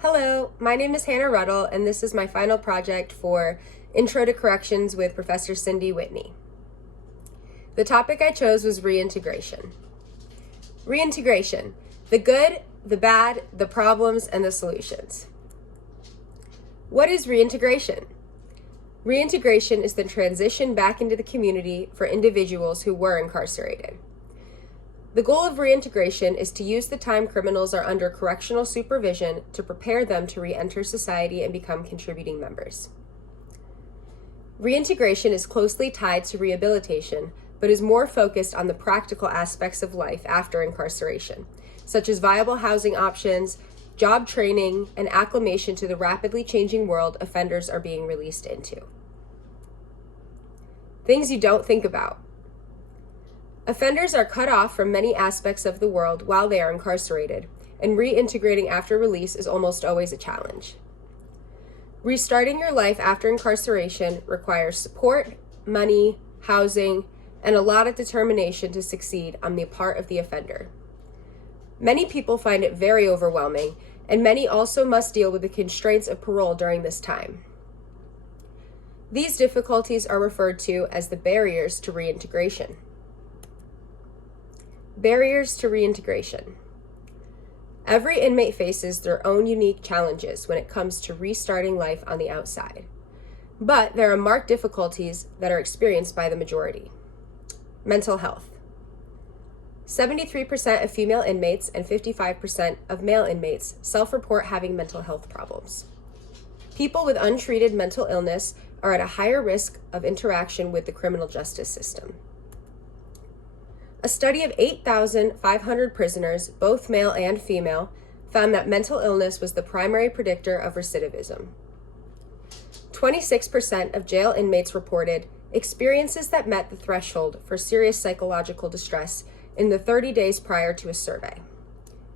Hello, my name is Hannah Ruddle, and this is my final project for Intro to Corrections with Professor Cindy Whitney. The topic I chose was reintegration. Reintegration, the good, the bad, the problems, and the solutions. What is reintegration? Reintegration is the transition back into the community for individuals who were incarcerated. The goal of reintegration is to use the time criminals are under correctional supervision to prepare them to re-enter society and become contributing members. Reintegration is closely tied to rehabilitation, but is more focused on the practical aspects of life after incarceration, such as viable housing options, job training, and acclimation to the rapidly changing world offenders are being released into. Things you don't think about. Offenders are cut off from many aspects of the world while they are incarcerated, and reintegrating after release is almost always a challenge. Restarting your life after incarceration requires support, money, housing, and a lot of determination to succeed on the part of the offender. Many people find it very overwhelming, and many also must deal with the constraints of parole during this time. These difficulties are referred to as the barriers to reintegration. Barriers to reintegration. Every inmate faces their own unique challenges when it comes to restarting life on the outside, but there are marked difficulties that are experienced by the majority. Mental health. 73% of female inmates and 55% of male inmates self-report having mental health problems. People with untreated mental illness are at a higher risk of interaction with the criminal justice system. A study of 8,500 prisoners, both male and female, found that mental illness was the primary predictor of recidivism. 26% of jail inmates reported experiences that met the threshold for serious psychological distress in the 30 days prior to a survey.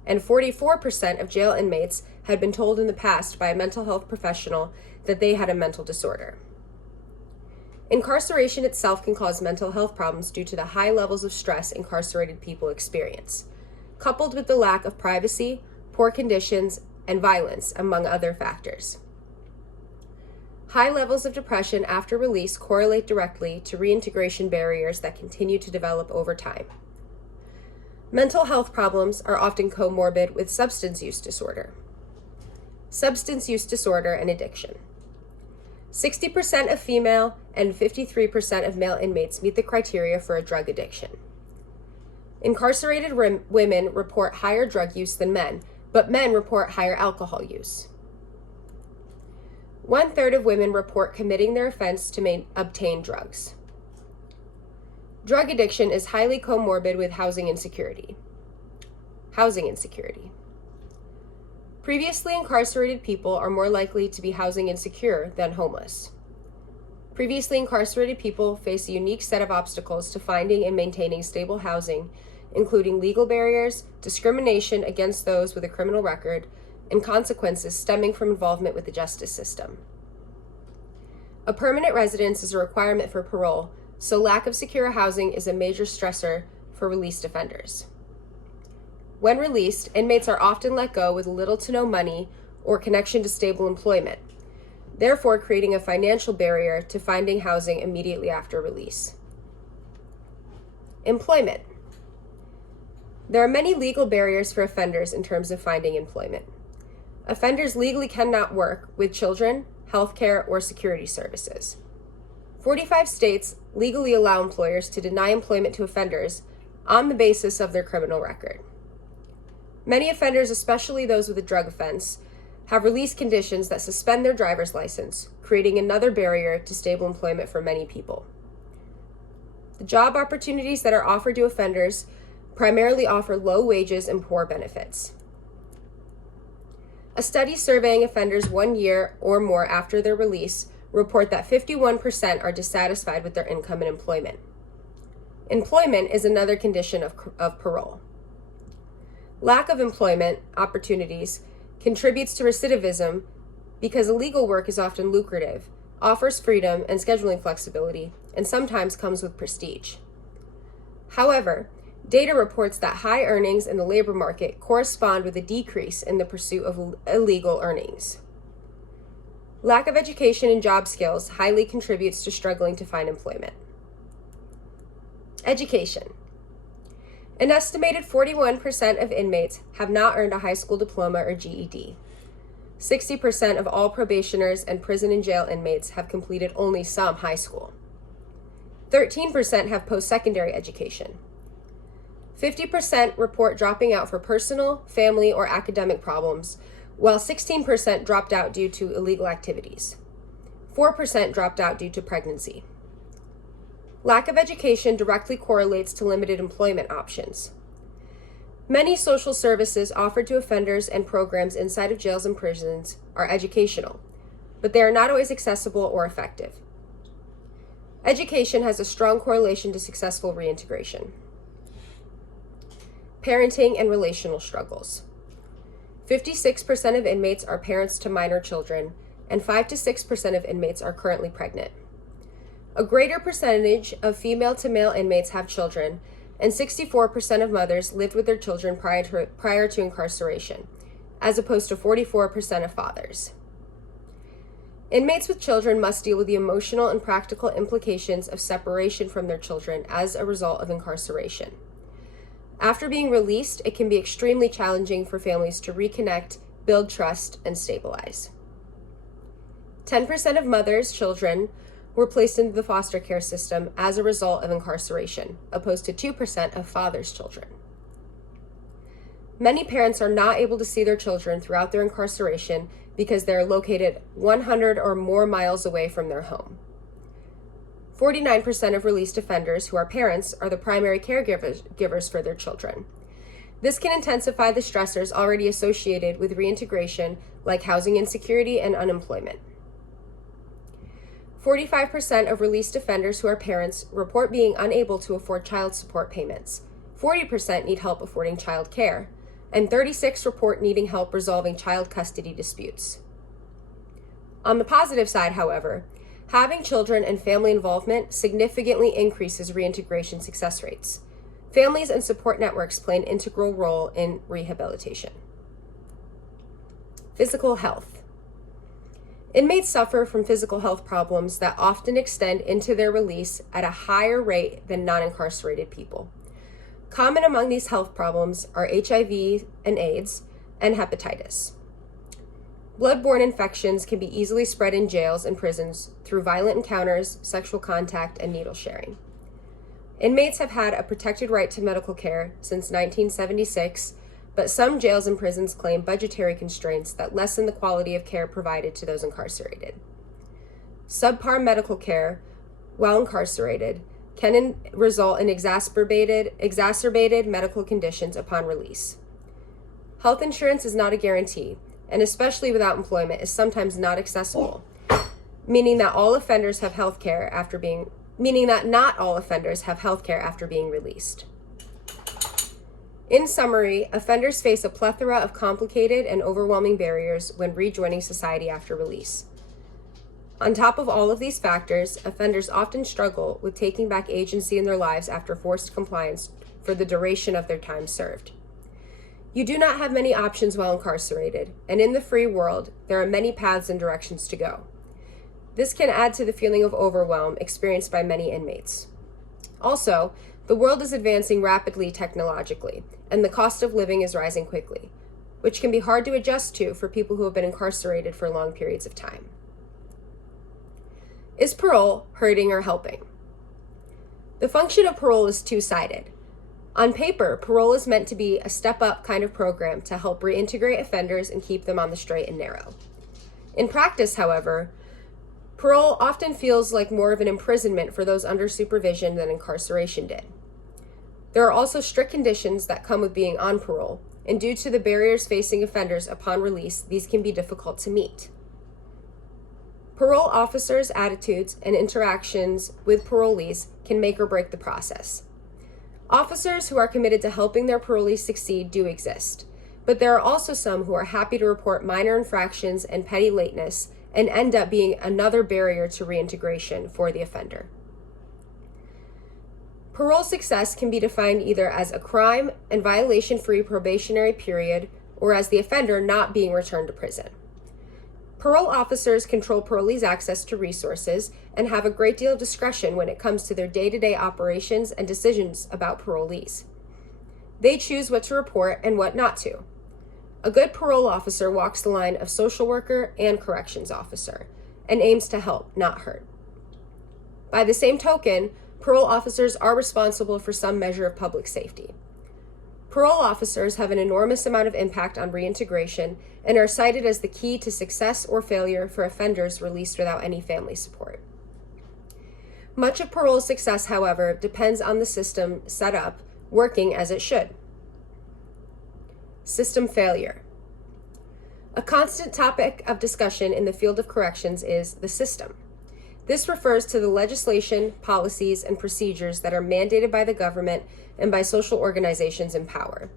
And 44% of jail inmates had been told in the past by a mental health professional that they had a mental disorder. Incarceration itself can cause mental health problems due to the high levels of stress incarcerated people experience, coupled with the lack of privacy, poor conditions, and violence, among other factors. High levels of depression after release correlate directly to reintegration barriers that continue to develop over time. Mental health problems are often comorbid with substance use disorder. Substance use disorder and addiction. 60% of female and 53% of male inmates meet the criteria for a drug addiction. Incarcerated women report higher drug use than men, but men report higher alcohol use. 1/3 of women report committing their offense to obtain drugs. Drug addiction is highly comorbid with housing insecurity. Housing insecurity. Previously incarcerated people are more likely to be housing insecure than homeless. Previously incarcerated people face a unique set of obstacles to finding and maintaining stable housing, including legal barriers, discrimination against those with a criminal record, and consequences stemming from involvement with the justice system. A permanent residence is a requirement for parole, so lack of secure housing is a major stressor for released offenders. When released, inmates are often let go with little to no money or connection to stable employment, therefore creating a financial barrier to finding housing immediately after release. Employment. There are many legal barriers for offenders in terms of finding employment. Offenders legally cannot work with children, healthcare, or security services. 45 states legally allow employers to deny employment to offenders on the basis of their criminal record. Many offenders, especially those with a drug offense, have release conditions that suspend their driver's license, creating another barrier to stable employment for many people. The job opportunities that are offered to offenders primarily offer low wages and poor benefits. A study surveying offenders 1 year or more after their release report that 51% are dissatisfied with their income and employment. Employment is another condition of parole. Lack of employment opportunities contributes to recidivism because illegal work is often lucrative, offers freedom and scheduling flexibility, and sometimes comes with prestige. However, Data reports that high earnings in the labor market correspond with a decrease in the pursuit of illegal earnings. Lack of education and job skills highly contributes to struggling to find employment. Education. An estimated 41% of inmates have not earned a high school diploma or GED. 60% of all probationers and prison and jail inmates have completed only some high school. 13% have post-secondary education. 50% report dropping out for personal, family, or academic problems, while 16% dropped out due to illegal activities. 4% dropped out due to pregnancy. Lack of education directly correlates to limited employment options. Many social services offered to offenders and programs inside of jails and prisons are educational, but they are not always accessible or effective. Education has a strong correlation to successful reintegration. Parenting and relational struggles. 56% of inmates are parents to minor children, and 5 to 6% of inmates are currently pregnant. A greater percentage of female to male inmates have children, and 64% of mothers lived with their children prior to incarceration, as opposed to 44% of fathers. Inmates with children must deal with the emotional and practical implications of separation from their children as a result of incarceration. After being released, it can be extremely challenging for families to reconnect, build trust, and stabilize. 10% of mothers' children were placed into the foster care system as a result of incarceration, opposed to 2% of fathers' children. Many parents are not able to see their children throughout their incarceration because they are located 100 or more miles away from their home. 49% of released offenders who are parents are the primary caregivers for their children. This can intensify the stressors already associated with reintegration, like housing insecurity and unemployment. 45% of released offenders who are parents report being unable to afford child support payments. 40% need help affording child care, and 36% report needing help resolving child custody disputes. On the positive side, however, having children and family involvement significantly increases reintegration success rates. Families and support networks play an integral role in rehabilitation. Physical health. Inmates suffer from physical health problems that often extend into their release at a higher rate than non-incarcerated people. Common among these health problems are HIV and AIDS and hepatitis. Blood-borne infections can be easily spread in jails and prisons through violent encounters, sexual contact, and needle sharing. Inmates have had a protected right to medical care since 1976, but some jails and prisons claim budgetary constraints that lessen the quality of care provided to those incarcerated. Subpar medical care while incarcerated can result in exacerbated medical conditions upon release. Health insurance is not a guarantee, and especially without employment is sometimes not accessible, meaning that not all offenders have health care after being released. In summary, offenders face a plethora of complicated and overwhelming barriers when rejoining society after release. On top of all of these factors, offenders often struggle with taking back agency in their lives after forced compliance for the duration of their time served. You do not have many options while incarcerated, and in the free world, there are many paths and directions to go. This can add to the feeling of overwhelm experienced by many inmates. Also, the world is advancing rapidly technologically, and the cost of living is rising quickly, which can be hard to adjust to for people who have been incarcerated for long periods of time. Is parole hurting or helping? The function of parole is two-sided. On paper, parole is meant to be a step-up kind of program to help reintegrate offenders and keep them on the straight and narrow. In practice, however, parole often feels like more of an imprisonment for those under supervision than incarceration did. There are also strict conditions that come with being on parole, and due to the barriers facing offenders upon release, these can be difficult to meet. Parole officers' attitudes and interactions with parolees can make or break the process. Officers who are committed to helping their parolees succeed do exist, but there are also some who are happy to report minor infractions and petty lateness and end up being another barrier to reintegration for the offender. Parole success can be defined either as a crime and violation-free probationary period or as the offender not being returned to prison. Parole officers control parolees' access to resources and have a great deal of discretion when it comes to their day-to-day operations and decisions about parolees. They choose what to report and what not to. A good parole officer walks the line of social worker and corrections officer and aims to help, not hurt. By the same token, parole officers are responsible for some measure of public safety. Parole officers have an enormous amount of impact on reintegration and are cited as the key to success or failure for offenders released without any family support. Much of parole success, however, depends on the system set up working as it should. System failure. A constant topic of discussion in the field of corrections is the system. This refers to the legislation, policies, and procedures that are mandated by the government and by social organizations in power.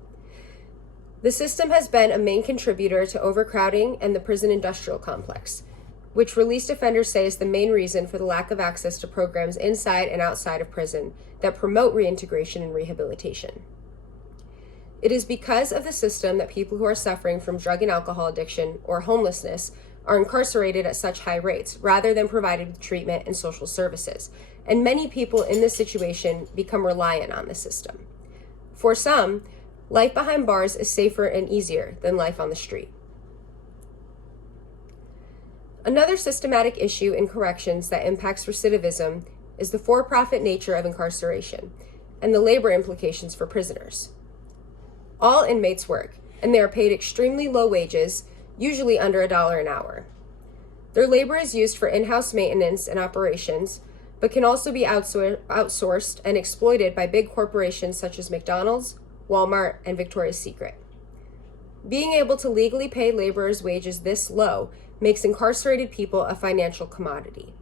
The system has been a main contributor to overcrowding and the prison industrial complex, which released offenders say is the main reason for the lack of access to programs inside and outside of prison that promote reintegration and rehabilitation. It is because of the system that people who are suffering from drug and alcohol addiction or homelessness are incarcerated at such high rates rather than provided with treatment and social services, and many people in this situation become reliant on the system. For some, life behind bars is safer and easier than life on the street. Another systematic issue in corrections that impacts recidivism is the for-profit nature of incarceration and the labor implications for prisoners. All inmates work, and they are paid extremely low wages, usually under $1 an hour. Their labor is used for in-house maintenance and operations, but can also be outsourced and exploited by big corporations such as McDonald's, Walmart, and Victoria's Secret. Being able to legally pay laborers' wages this low makes incarcerated people a financial commodity.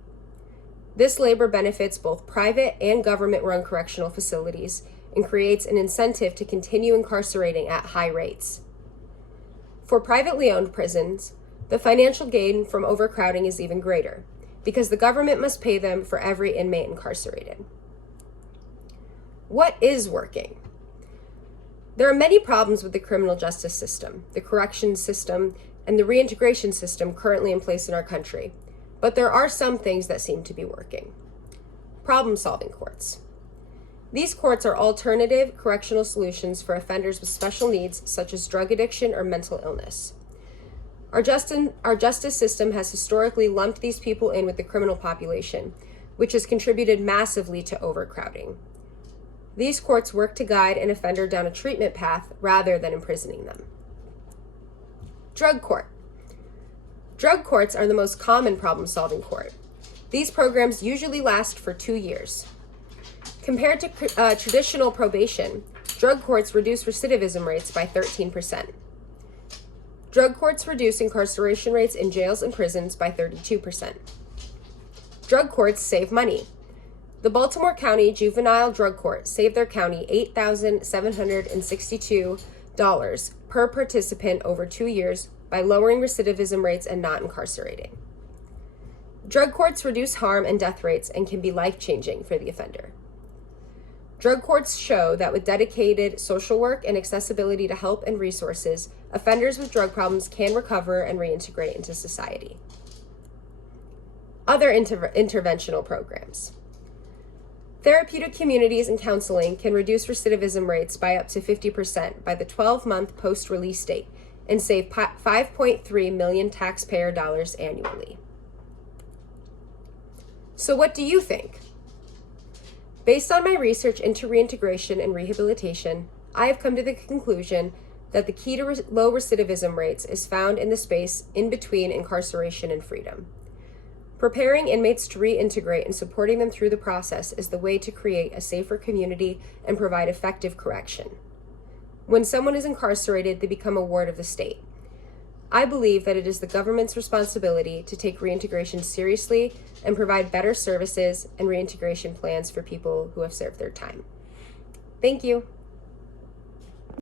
This labor benefits both private and government-run correctional facilities and creates an incentive to continue incarcerating at high rates. For privately owned prisons, the financial gain from overcrowding is even greater, because the government must pay them for every inmate incarcerated. What is working? There are many problems with the criminal justice system, the corrections system, and the reintegration system currently in place in our country, but there are some things that seem to be working. Problem-solving courts. These courts are alternative correctional solutions for offenders with special needs such as drug addiction or mental illness. Our justice system has historically lumped these people in with the criminal population, which has contributed massively to overcrowding. These courts work to guide an offender down a treatment path rather than imprisoning them. Drug court. Drug courts are the most common problem-solving court. These programs usually last for 2 years. Compared to traditional probation, drug courts reduce recidivism rates by 13%. Drug courts reduce incarceration rates in jails and prisons by 32%. Drug courts save money. The Baltimore County Juvenile Drug Court saved their county $8,762 per participant over 2 years by lowering recidivism rates and not incarcerating. Drug courts reduce harm and death rates and can be life-changing for the offender. Drug courts show that with dedicated social work and accessibility to help and resources, offenders with drug problems can recover and reintegrate into society. Other interventional programs. Therapeutic communities and counseling can reduce recidivism rates by up to 50% by the 12-month post-release date and save $5.3 million taxpayer dollars annually. So what do you think? Based on my research into reintegration and rehabilitation, I have come to the conclusion that the key to low recidivism rates is found in the space in between incarceration and freedom. Preparing inmates to reintegrate and supporting them through the process is the way to create a safer community and provide effective correction. When someone is incarcerated, they become a ward of the state. I believe that it is the government's responsibility to take reintegration seriously and provide better services and reintegration plans for people who have served their time. Thank you.